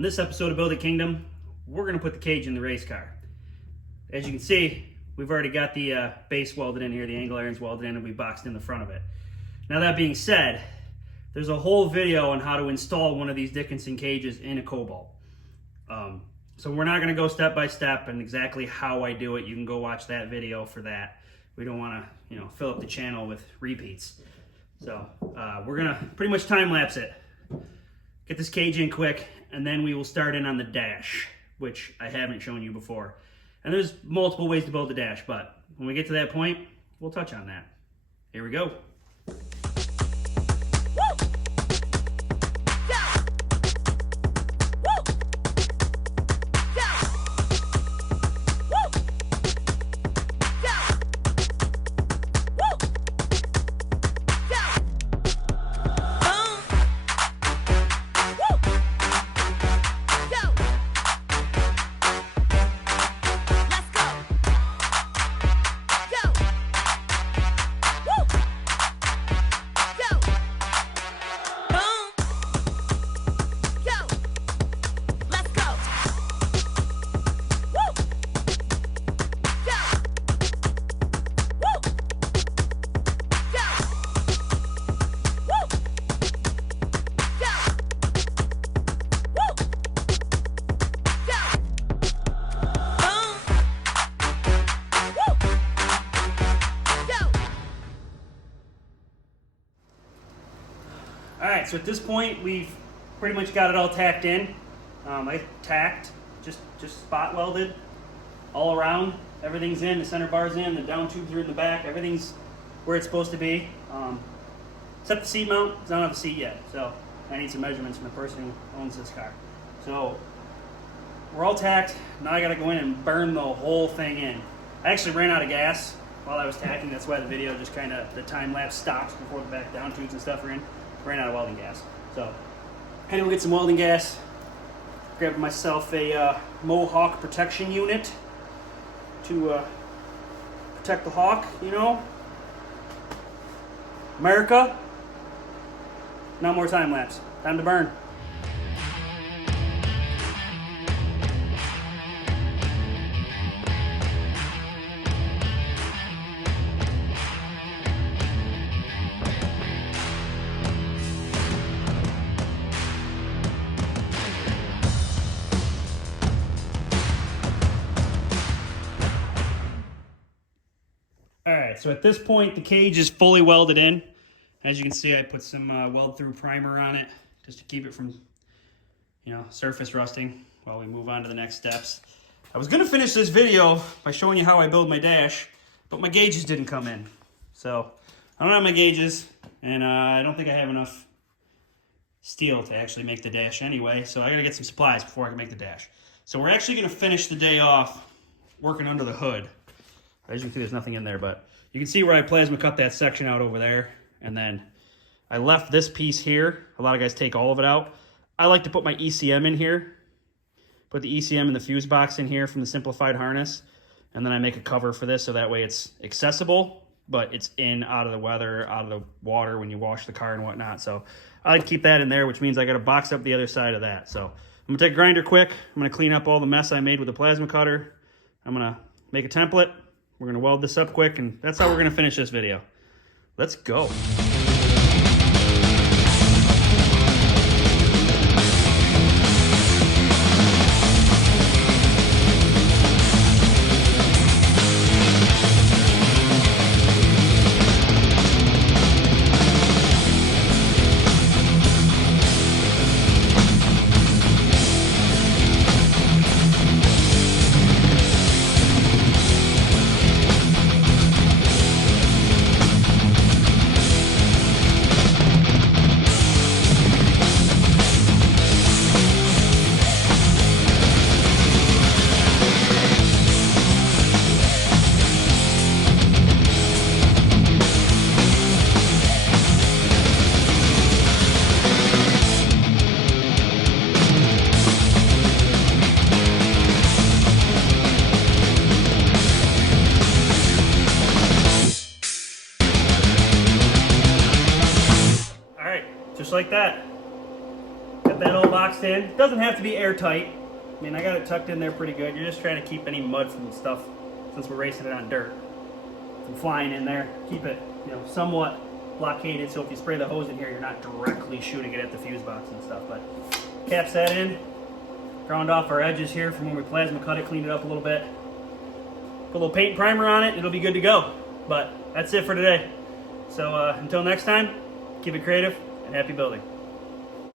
On this episode of Build a Kingdom, we're going to put the cage in the race car. As you can see, we've already got the base welded in here, the angle irons welded in, and we boxed in the front of it. Now that being said, there's a whole video on how to install one of these Dickinson cages in a Cobalt. So we're not going to go step by step and exactly how I do it. You can go watch that video for that. We don't want to, fill up the channel with repeats. So we're going to pretty much time lapse it. Get this cage in quick, and then we will start in on the dash, which I haven't shown you before. And there's multiple ways to build the dash, but when we get to that point, we'll touch on that. Here we go. Alright, so at this point we've pretty much got it all tacked in. I tacked, just spot welded all around. Everything's in, the center bar's in, the down tubes are in the back, everything's where it's supposed to be. Except the seat mount, because I don't have a seat yet, so I need some measurements from the person who owns this car. So we're all tacked, now I gotta go in and burn the whole thing in. I actually ran out of gas while I was tacking, that's why the video just the time lapse stops before the back down tubes and stuff are in. Ran out of welding gas. So I had to go get some welding gas. Grabbed myself a Mohawk protection unit to protect the hawk, America. No more time lapse. Time to burn. Alright, so at this point the cage is fully welded in. As you can see, I put some weld through primer on it just to keep it from surface rusting while we move on to the next steps. I was going to finish this video by showing you how I build my dash, but my gauges didn't come in. So I don't have my gauges, and I don't think I have enough steel to actually make the dash anyway, so I got to get some supplies before I can make the dash. So we're actually going to finish the day off working under the hood. As you can see, there's nothing in there, but you can see where I plasma cut that section out over there. And then I left this piece here. A lot of guys take all of it out. I like to put my ECM in here. Put the ECM and the fuse box in here from the simplified harness. And then I make a cover for this so that way it's accessible, but it's out of the weather, out of the water when you wash the car and whatnot. So I like to keep that in there, which means I got to box up the other side of that. So I'm going to take a grinder quick. I'm going to clean up all the mess I made with the plasma cutter. I'm going to make a template. We're going to weld this up quick, and that's how we're going to finish this video. Let's go. just like that. Got that all boxed boxed in. It doesn't have to be airtight. I mean, I got it tucked in there pretty good. You're just trying to keep any mud from the stuff, since we're racing it on dirt, from flying in there. Keep it, you know, somewhat blockaded, so if you spray the hose in here, you're not directly shooting it at the fuse box and stuff. But caps that in, ground off our edges here from when we plasma cut it, cleaned it up a little bit. Put a little paint and primer on it, it'll be good to go. But that's it for today. So until next time, keep it creative and happy building.